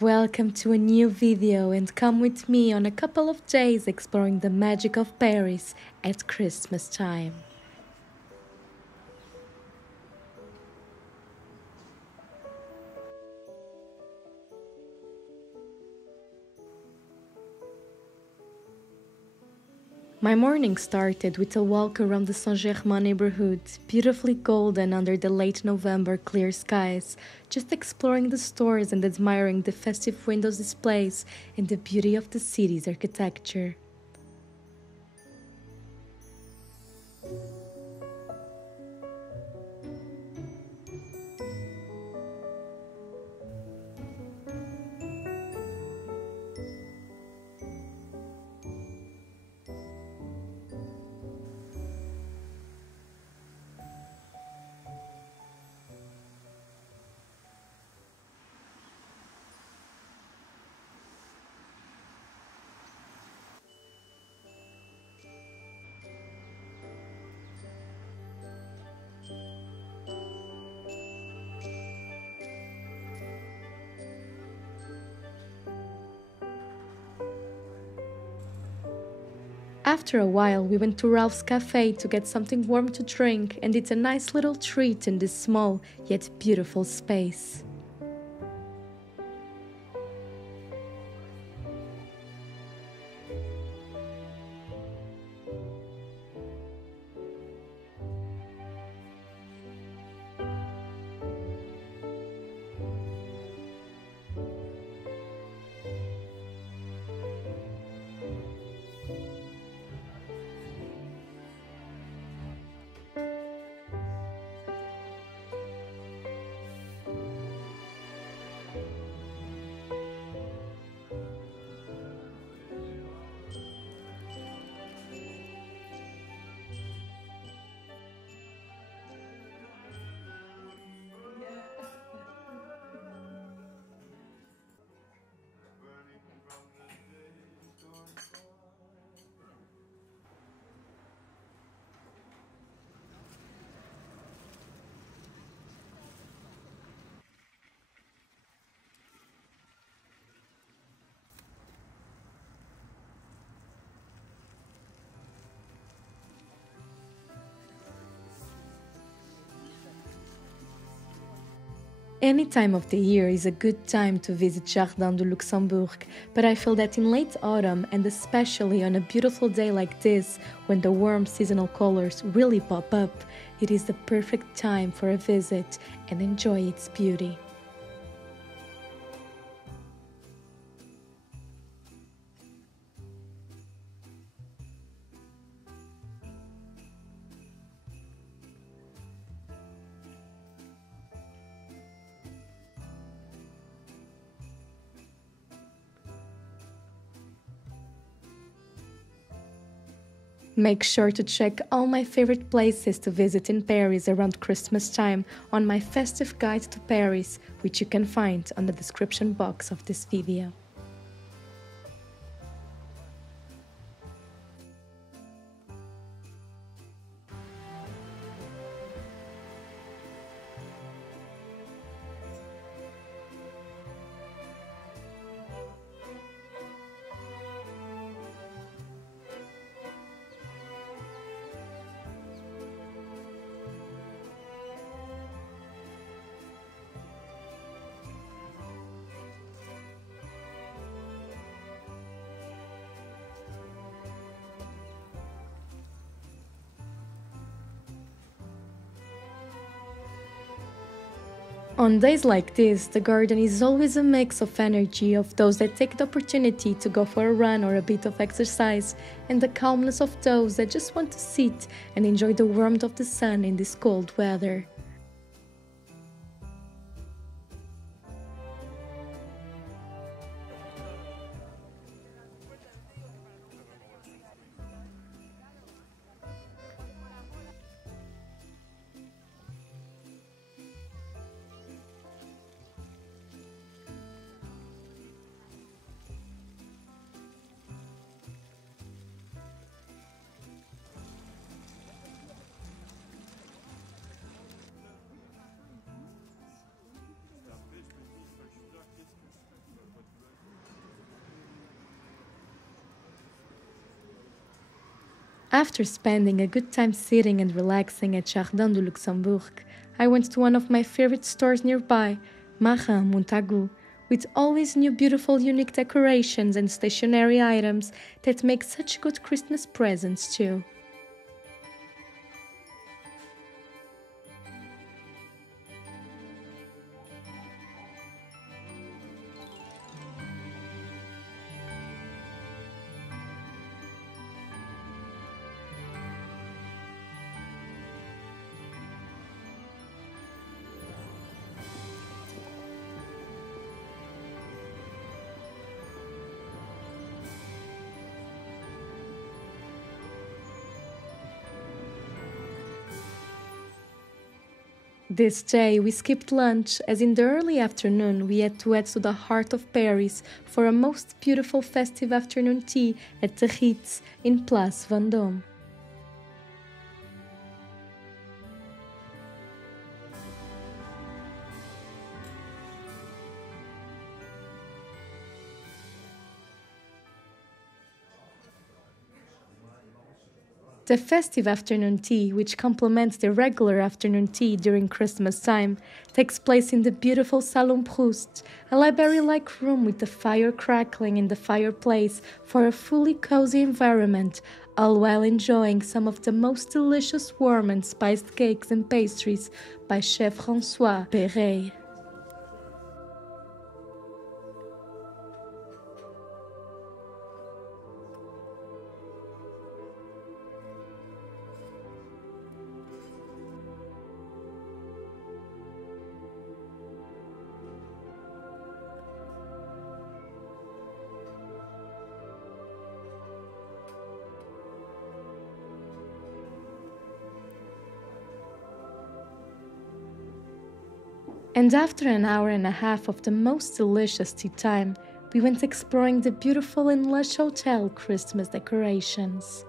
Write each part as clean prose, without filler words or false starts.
Welcome to a new video and come with me on a couple of days exploring the magic of Paris at Christmas time. My morning started with a walk around the Saint-Germain neighborhood, beautifully golden under the late November clear skies, just exploring the stores and admiring the festive windows displays and the beauty of the city's architecture. After a while, we went to Ralph's Café to get something warm to drink, and it's a nice little treat in this small yet beautiful space. Any time of the year is a good time to visit Jardin du Luxembourg, but I feel that in late autumn and especially on a beautiful day like this, when the warm seasonal colors really pop up, it is the perfect time for a visit and enjoy its beauty. Make sure to check all my favorite places to visit in Paris around Christmas time on my festive guide to Paris, which you can find on the description box of this video. On days like this, the garden is always a mix of energy of those that take the opportunity to go for a run or a bit of exercise, and the calmness of those that just want to sit and enjoy the warmth of the sun in this cold weather. After spending a good time sitting and relaxing at Jardin du Luxembourg, I went to one of my favorite stores nearby, Marin Montagut, with always new beautiful unique decorations and stationery items that make such good Christmas presents too. This day we skipped lunch as in the early afternoon we had to head to the heart of Paris for a most beautiful festive afternoon tea at the Ritz in Place Vendôme. The festive afternoon tea, which complements the regular afternoon tea during Christmas time, takes place in the beautiful Salon Proust, a library-like room with the fire crackling in the fireplace for a fully cozy environment, all while enjoying some of the most delicious warm and spiced cakes and pastries by Chef François Perret. And after an hour and a half of the most delicious tea time, we went exploring the beautiful and lush hotel Christmas decorations.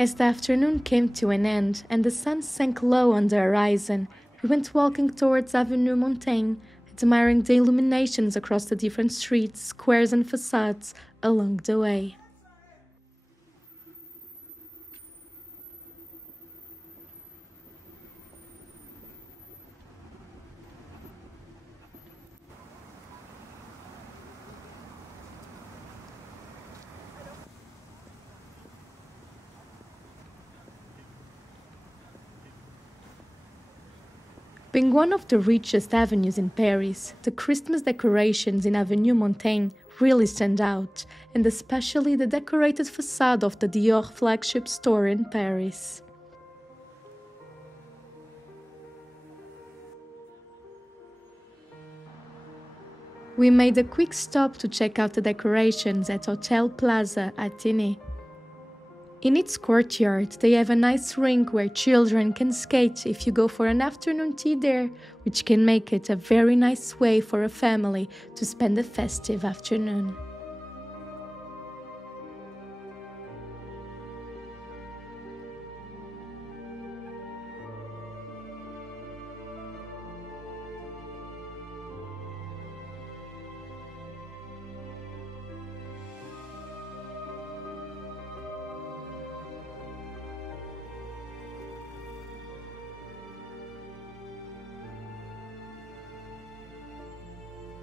As the afternoon came to an end and the sun sank low on the horizon, we went walking towards Avenue Montaigne, admiring the illuminations across the different streets, squares and facades along the way. Being one of the richest avenues in Paris, the Christmas decorations in Avenue Montaigne really stand out, and especially the decorated facade of the Dior flagship store in Paris. We made a quick stop to check out the decorations at Hotel Plaza, Athénée. In its courtyard, they have a nice rink where children can skate if you go for an afternoon tea there, which can make it a very nice way for a family to spend a festive afternoon.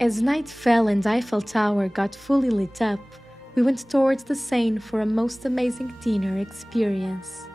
As night fell and Eiffel Tower got fully lit up, we went towards the Seine for a most amazing dinner experience.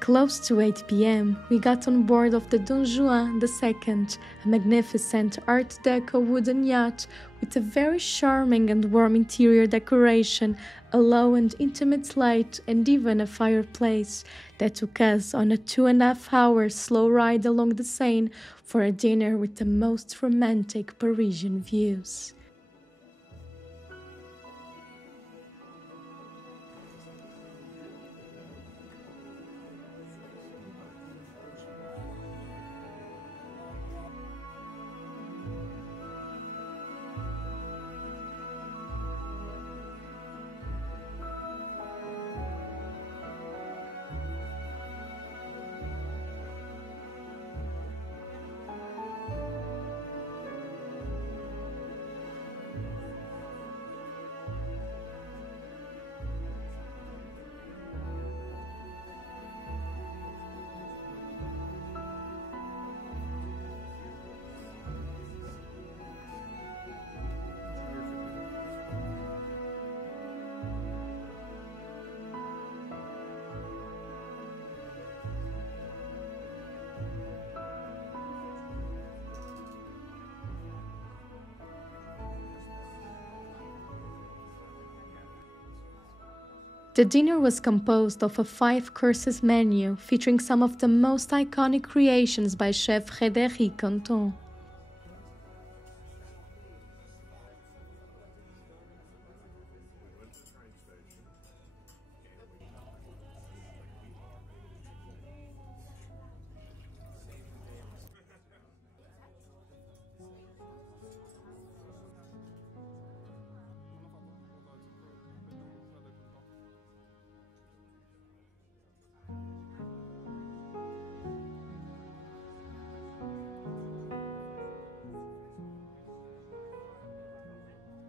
Close to 8 p.m., we got on board of the Don Juan II, a magnificent Art Deco wooden yacht with a very charming and warm interior decoration, a low and intimate light, and even a fireplace that took us on a 2.5-hour slow ride along the Seine for a dinner with the most romantic Parisian views. The dinner was composed of a 5-courses menu featuring some of the most iconic creations by chef Frédéric Canton.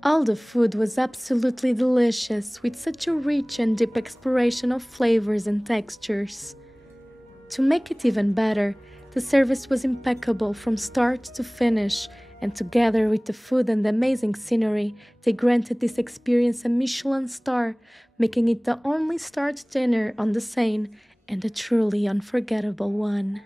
All the food was absolutely delicious, with such a rich and deep exploration of flavors and textures. To make it even better, the service was impeccable from start to finish, and together with the food and the amazing scenery, they granted this experience a Michelin-star, making it the only starred dinner on the Seine, and a truly unforgettable one.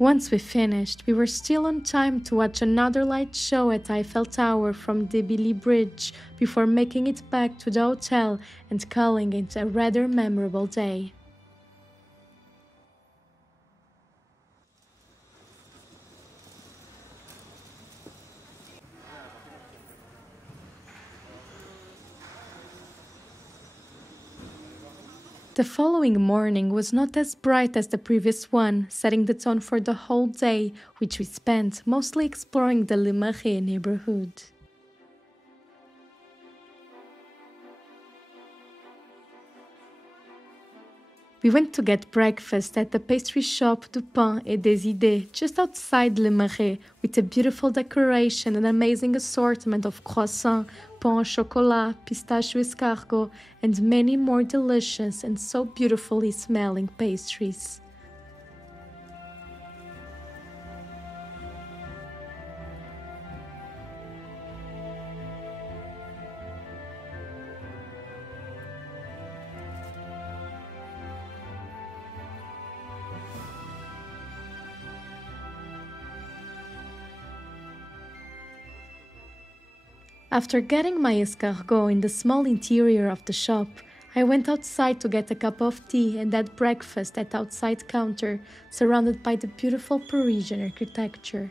Once we finished, we were still on time to watch another light show at Eiffel Tower from the Billy Bridge before making it back to the hotel and calling it a rather memorable day. The following morning was not as bright as the previous one, setting the tone for the whole day, which we spent mostly exploring the Le Marais neighborhood. We went to get breakfast at the pastry shop du Pain et des Idées, just outside Le Marais, with a beautiful decoration and amazing assortment of croissants, pain au chocolat, pistachio escargot, and many more delicious and so beautifully smelling pastries. After getting my escargot in the small interior of the shop, I went outside to get a cup of tea and had breakfast at the outside counter, surrounded by the beautiful Parisian architecture.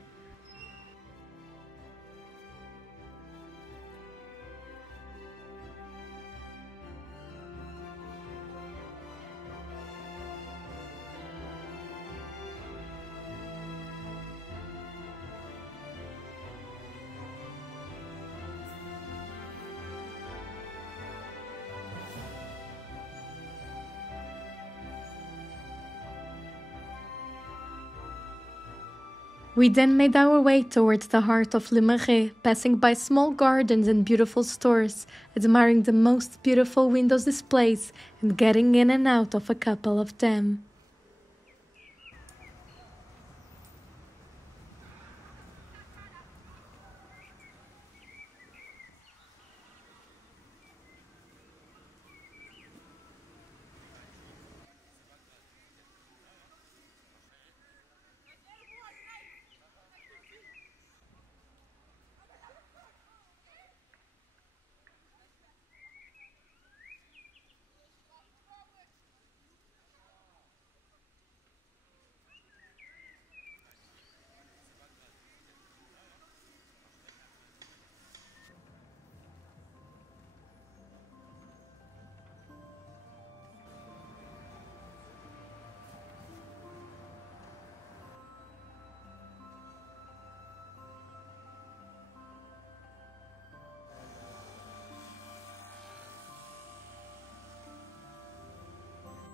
We then made our way towards the heart of Le Marais, passing by small gardens and beautiful stores, admiring the most beautiful windows displays and getting in and out of a couple of them.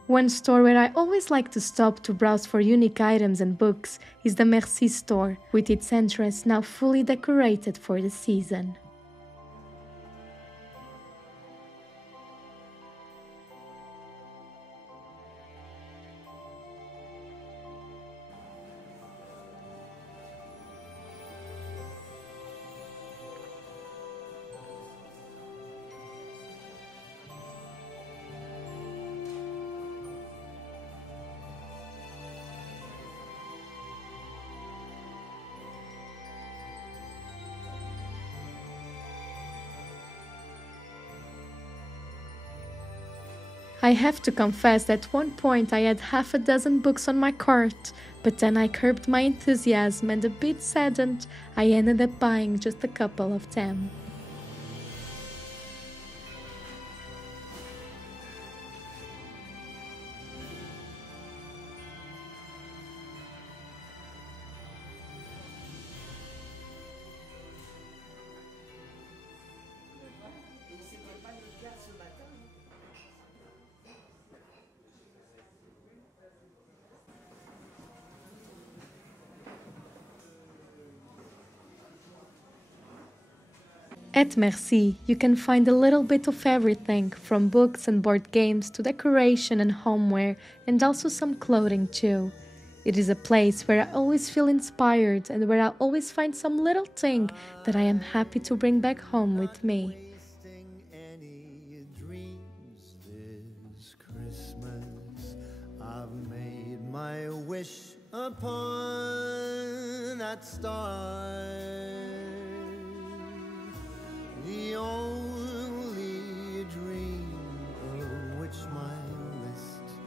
One store where I always like to stop to browse for unique items and books is the Merci store, with its entrance now fully decorated for the season. I have to confess that at one point I had half a dozen books on my cart, but then I curbed my enthusiasm and a bit saddened, I ended up buying just a couple of them. At Merci, you can find a little bit of everything, from books and board games to decoration and homeware, and also some clothing too. It is a place where I always feel inspired and where I always find some little thing that I am happy to bring back home with me. I've made my wish upon that star, the only dream of which my list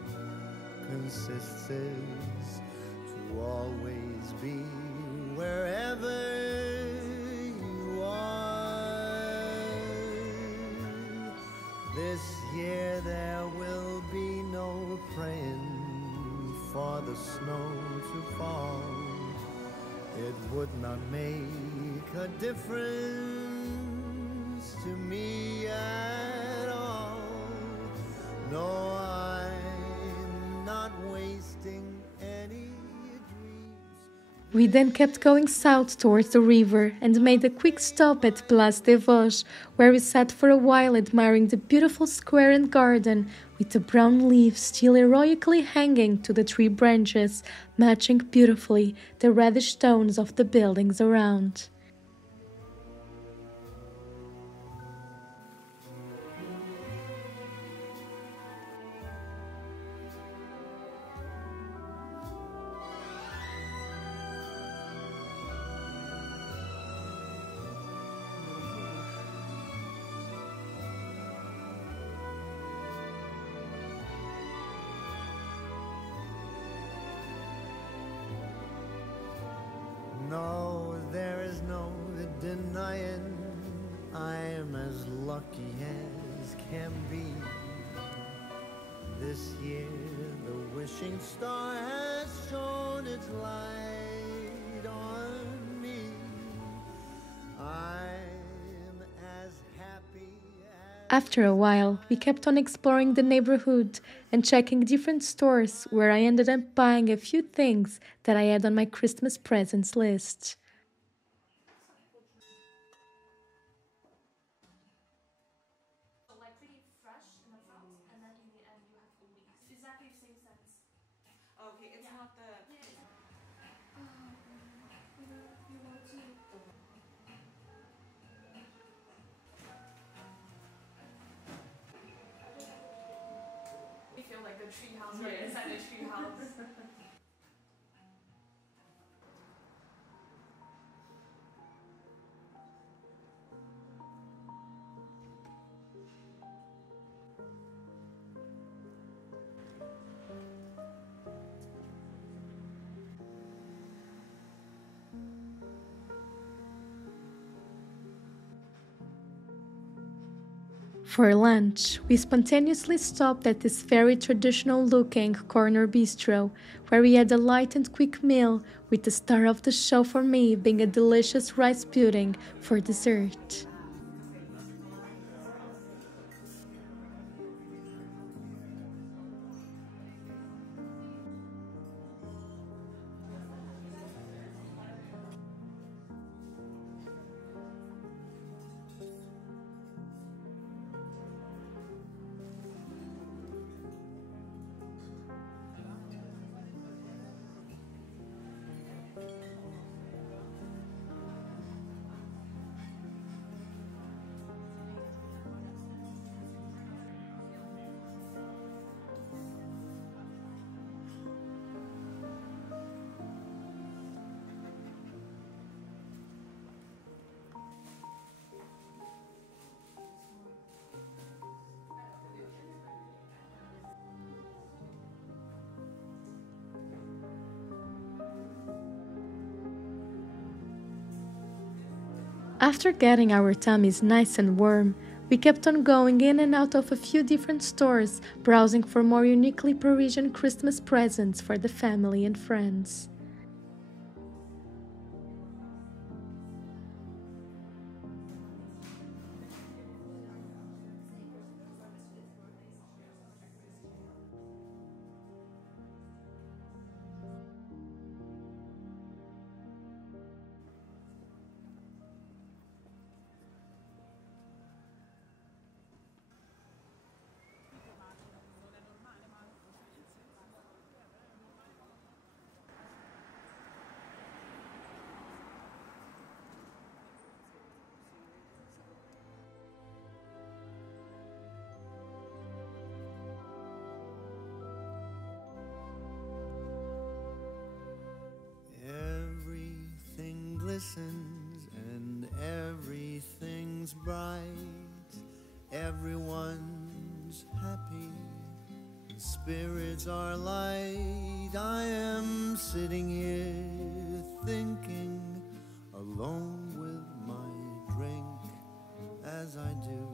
consists is to always be wherever you are. This year there will be no praying for the snow to fall. It would not make a difference to me at all. No, I'm not wasting any dreams. We then kept going south towards the river and made a quick stop at Place des Vosges, where we sat for a while admiring the beautiful square and garden with the brown leaves still heroically hanging to the tree branches, matching beautifully the reddish tones of the buildings around. No, there is no denying I'm as lucky as can be. This year the wishing star has shone its light on me. I'm as happy as... After a while, we kept on exploring the neighborhood and checking different stores where I ended up buying a few things that I had on my Christmas presents list. Okay, it's not the... You feel like the tree house right inside the tree house. For lunch, we spontaneously stopped at this very traditional-looking corner bistro, where we had a light and quick meal, with the star of the show for me being a delicious rice pudding for dessert. After getting our tummies nice and warm, we kept on going in and out of a few different stores, browsing for more uniquely Parisian Christmas presents for the family and friends. glistens and everything's bright. Everyone's happy, and spirits are light. I am sitting here thinking, alone with my drink, as I do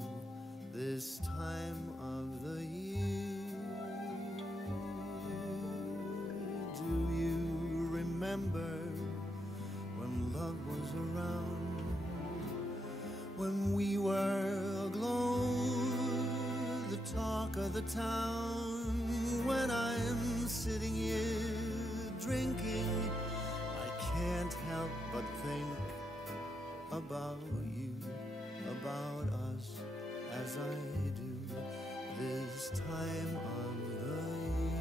this time of the year. Do you remember when love was around, when we were aglow, the talk of the town? When I'm sitting here drinking, I can't help but think about you, about us, as I do this time of the year.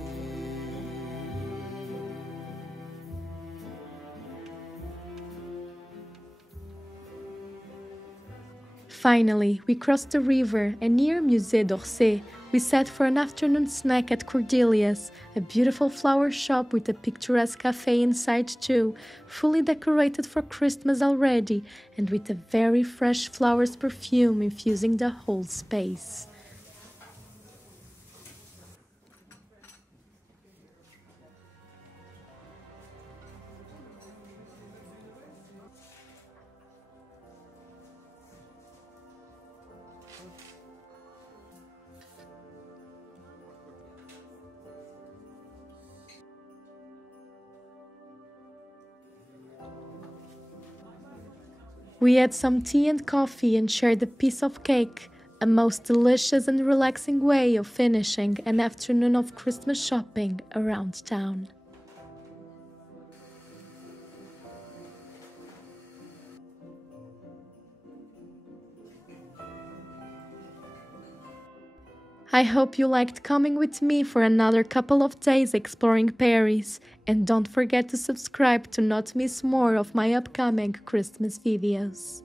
Finally, we crossed the river, and near Musée d'Orsay, we sat for an afternoon snack at Cordelia's, a beautiful flower shop with a picturesque cafe inside too, fully decorated for Christmas already, and with a very fresh flowers perfume infusing the whole space. We had some tea and coffee and shared a piece of cake, a most delicious and relaxing way of finishing an afternoon of Christmas shopping around town. I hope you liked coming with me for another couple of days exploring Paris, and don't forget to subscribe to not miss more of my upcoming Christmas videos.